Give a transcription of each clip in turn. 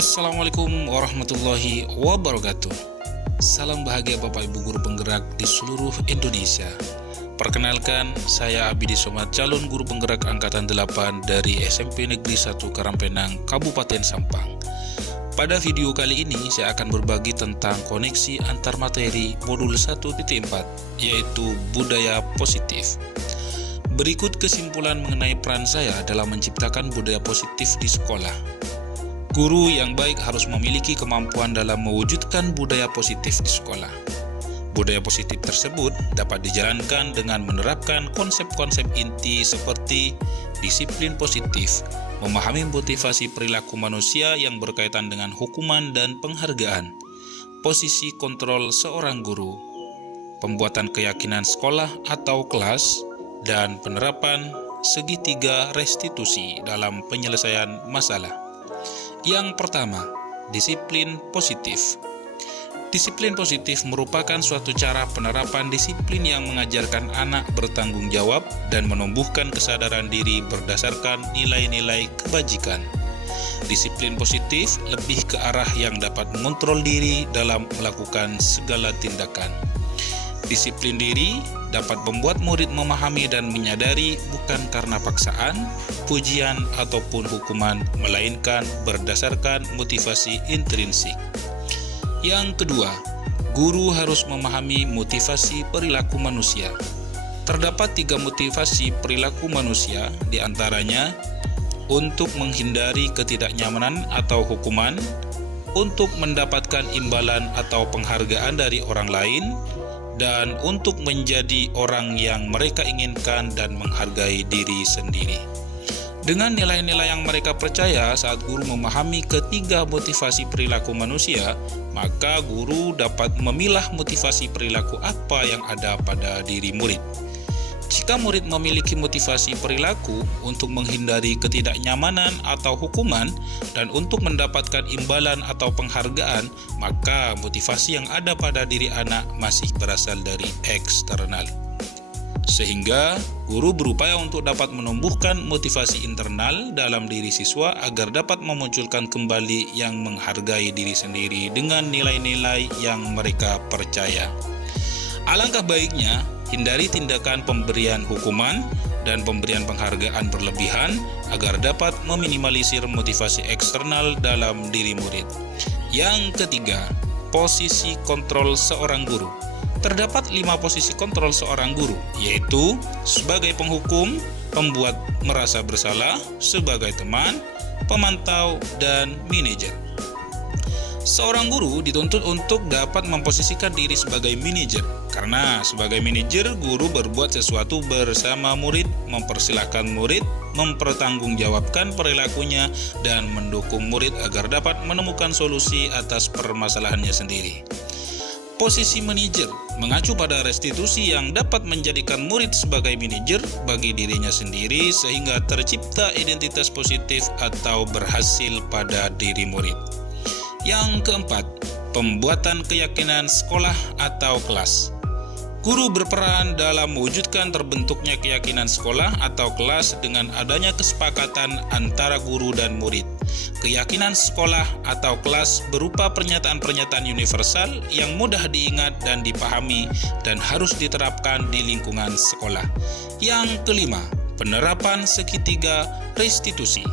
Assalamualaikum warahmatullahi wabarakatuh. Salam bahagia Bapak Ibu guru penggerak di seluruh Indonesia. Perkenalkan, saya Abidi Somad, calon guru penggerak angkatan 8 dari SMP Negeri 1 Karangpenang, Kabupaten Sampang. Pada video kali ini saya akan berbagi tentang koneksi antar materi modul 1.4, yaitu budaya positif. Berikut kesimpulan mengenai peran saya dalam menciptakan budaya positif di sekolah. Guru yang baik harus memiliki kemampuan dalam mewujudkan budaya positif di sekolah. Budaya positif tersebut dapat dijalankan dengan menerapkan konsep-konsep inti seperti disiplin positif, memahami motivasi perilaku manusia yang berkaitan dengan hukuman dan penghargaan, posisi kontrol seorang guru, pembuatan keyakinan sekolah atau kelas, dan penerapan segitiga restitusi dalam penyelesaian masalah. Yang pertama, disiplin positif. Disiplin positif merupakan suatu cara penerapan disiplin yang mengajarkan anak bertanggung jawab dan menumbuhkan kesadaran diri berdasarkan nilai-nilai kebajikan. Disiplin positif lebih ke arah yang dapat mengontrol diri dalam melakukan segala tindakan. Disiplin diri dapat membuat murid memahami dan menyadari bukan karena paksaan, pujian, ataupun hukuman, melainkan berdasarkan motivasi intrinsik. Yang kedua, guru harus memahami motivasi perilaku manusia. Terdapat 3 motivasi perilaku manusia, diantaranya untuk menghindari ketidaknyamanan atau hukuman, untuk mendapatkan imbalan atau penghargaan dari orang lain, dan untuk menjadi orang yang mereka inginkan dan menghargai diri sendiri. Dengan nilai-nilai yang mereka percaya, saat guru memahami ketiga motivasi perilaku manusia, maka guru dapat memilah motivasi perilaku apa yang ada pada diri murid. Jika murid memiliki motivasi perilaku untuk menghindari ketidaknyamanan atau hukuman dan untuk mendapatkan imbalan atau penghargaan, maka motivasi yang ada pada diri anak masih berasal dari eksternal. Sehingga guru berupaya untuk dapat menumbuhkan motivasi internal dalam diri siswa agar dapat memunculkan kembali yang menghargai diri sendiri dengan nilai-nilai yang mereka percaya. Alangkah baiknya hindari tindakan pemberian hukuman dan pemberian penghargaan berlebihan agar dapat meminimalisir motivasi eksternal dalam diri murid. Yang ketiga, posisi kontrol seorang guru. Terdapat 5 posisi kontrol seorang guru, yaitu sebagai penghukum, pembuat merasa bersalah, sebagai teman, pemantau, dan manajer. Seorang guru dituntut untuk dapat memposisikan diri sebagai manajer, karena sebagai manajer guru berbuat sesuatu bersama murid, mempersilahkan murid, mempertanggungjawabkan perilakunya, dan mendukung murid agar dapat menemukan solusi atas permasalahannya sendiri. Posisi manajer mengacu pada restitusi yang dapat menjadikan murid sebagai manajer bagi dirinya sendiri sehingga tercipta identitas positif atau berhasil pada diri murid. Yang keempat, pembuatan keyakinan sekolah atau kelas. Guru berperan dalam mewujudkan terbentuknya keyakinan sekolah atau kelas dengan adanya kesepakatan antara guru dan murid. Keyakinan sekolah atau kelas berupa pernyataan-pernyataan universal yang mudah diingat dan dipahami dan harus diterapkan di lingkungan sekolah. Yang kelima, penerapan segitiga restitusi.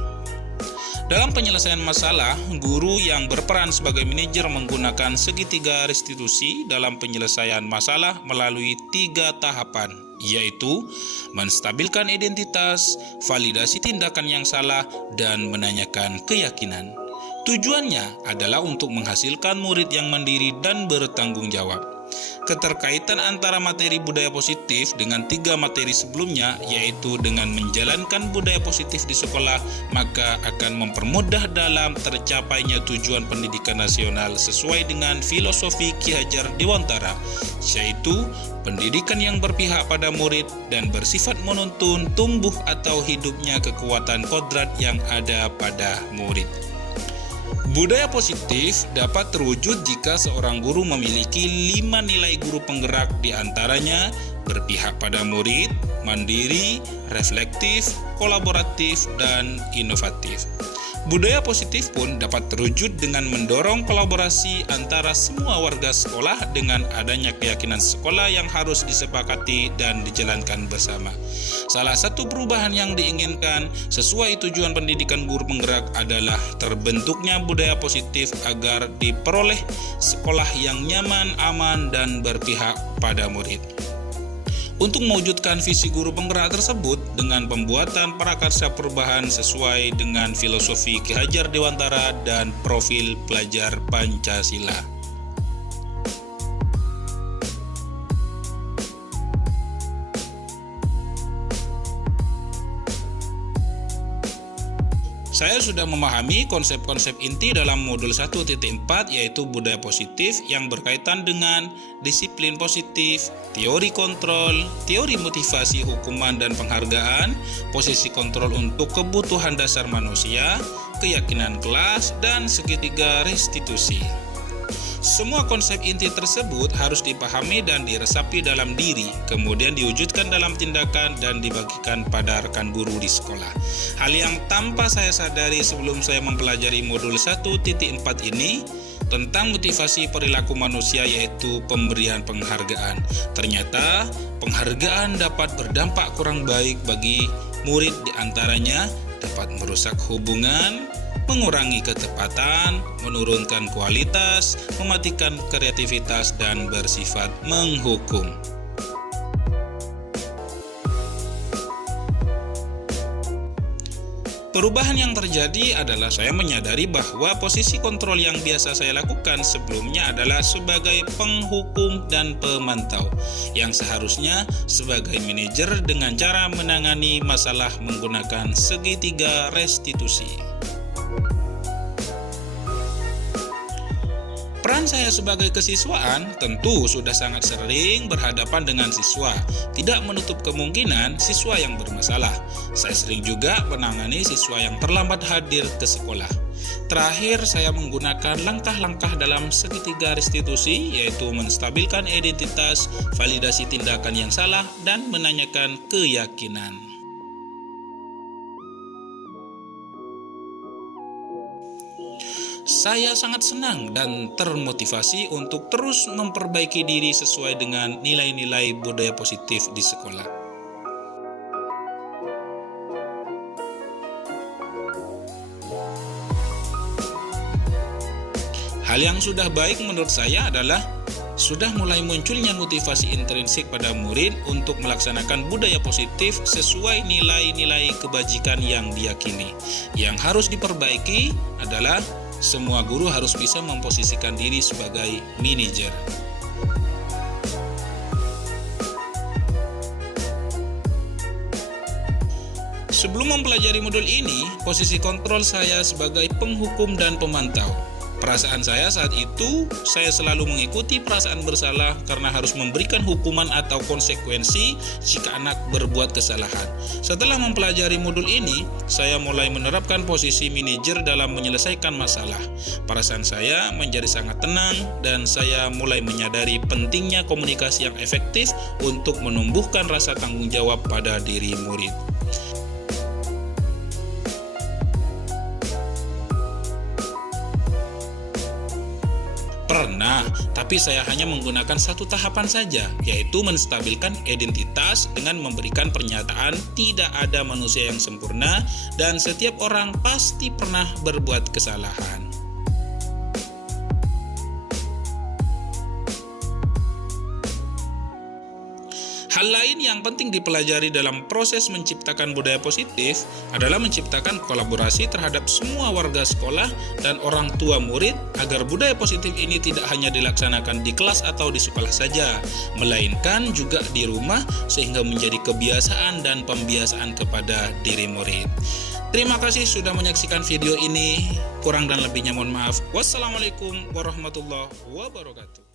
Dalam penyelesaian masalah, guru yang berperan sebagai manajer menggunakan segitiga restitusi dalam penyelesaian masalah melalui 3 tahapan, yaitu menstabilkan identitas, validasi tindakan yang salah, dan menanyakan keyakinan. Tujuannya adalah untuk menghasilkan murid yang mandiri dan bertanggung jawab. Keterkaitan antara materi budaya positif dengan 3 materi sebelumnya, yaitu dengan menjalankan budaya positif di sekolah, maka akan mempermudah dalam tercapainya tujuan pendidikan nasional sesuai dengan filosofi Ki Hajar Dewantara, yaitu pendidikan yang berpihak pada murid dan bersifat menuntun tumbuh atau hidupnya kekuatan kodrat yang ada pada murid. Budaya positif dapat terwujud jika seorang guru memiliki 5 nilai guru penggerak, diantaranya berpihak pada murid, mandiri, reflektif, kolaboratif, dan inovatif. Budaya positif pun dapat terwujud dengan mendorong kolaborasi antara semua warga sekolah dengan adanya keyakinan sekolah yang harus disepakati dan dijalankan bersama. Salah satu perubahan yang diinginkan sesuai tujuan pendidikan guru penggerak adalah terbentuknya budaya positif agar diperoleh sekolah yang nyaman, aman, dan berpihak pada murid. Untuk mewujudkan visi guru penggerak tersebut dengan pembuatan prakarsa perubahan sesuai dengan filosofi Ki Hajar Dewantara dan profil pelajar Pancasila. Saya sudah memahami konsep-konsep inti dalam modul 1.4 yaitu budaya positif yang berkaitan dengan disiplin positif, teori kontrol, teori motivasi hukuman dan penghargaan, posisi kontrol untuk kebutuhan dasar manusia, keyakinan kelas, dan segitiga restitusi. Semua konsep inti tersebut harus dipahami dan diresapi dalam diri, kemudian diwujudkan dalam tindakan dan dibagikan pada rekan guru di sekolah. Hal yang tanpa saya sadari sebelum saya mempelajari modul 1.4 ini tentang motivasi perilaku manusia yaitu pemberian penghargaan. Ternyata penghargaan dapat berdampak kurang baik bagi murid, diantaranya dapat merusak hubungan, mengurangi ketepatan, menurunkan kualitas, mematikan kreativitas, dan bersifat menghukum. Perubahan yang terjadi adalah saya menyadari bahwa posisi kontrol yang biasa saya lakukan sebelumnya adalah sebagai penghukum dan pemantau, yang seharusnya sebagai manajer dengan cara menangani masalah menggunakan segitiga restitusi. Peran saya sebagai kesiswaan tentu sudah sangat sering berhadapan dengan siswa, tidak menutup kemungkinan siswa yang bermasalah. Saya sering juga menangani siswa yang terlambat hadir ke sekolah. Terakhir, saya menggunakan langkah-langkah dalam segitiga restitusi, yaitu menstabilkan identitas, validasi tindakan yang salah, dan menanyakan keyakinan. Saya sangat senang dan termotivasi untuk terus memperbaiki diri sesuai dengan nilai-nilai budaya positif di sekolah. Hal yang sudah baik menurut saya adalah sudah mulai munculnya motivasi intrinsik pada murid untuk melaksanakan budaya positif sesuai nilai-nilai kebajikan yang diyakini. Yang harus diperbaiki adalah semua guru harus bisa memposisikan diri sebagai manajer. Sebelum mempelajari modul ini, posisi kontrol saya sebagai penghukum dan pemantau. Perasaan saya saat itu, saya selalu mengikuti perasaan bersalah karena harus memberikan hukuman atau konsekuensi jika anak berbuat kesalahan. Setelah mempelajari modul ini, saya mulai menerapkan posisi manajer dalam menyelesaikan masalah. Perasaan saya menjadi sangat tenang dan saya mulai menyadari pentingnya komunikasi yang efektif untuk menumbuhkan rasa tanggung jawab pada diri murid. Pernah, tapi saya hanya menggunakan satu tahapan saja, yaitu menstabilkan identitas dengan memberikan pernyataan tidak ada manusia yang sempurna dan setiap orang pasti pernah berbuat kesalahan. Hal lain yang penting dipelajari dalam proses menciptakan budaya positif adalah menciptakan kolaborasi terhadap semua warga sekolah dan orang tua murid agar budaya positif ini tidak hanya dilaksanakan di kelas atau di sekolah saja, melainkan juga di rumah sehingga menjadi kebiasaan dan pembiasaan kepada diri murid. Terima kasih sudah menyaksikan video ini. Kurang dan lebihnya mohon maaf. Wassalamualaikum warahmatullahi wabarakatuh.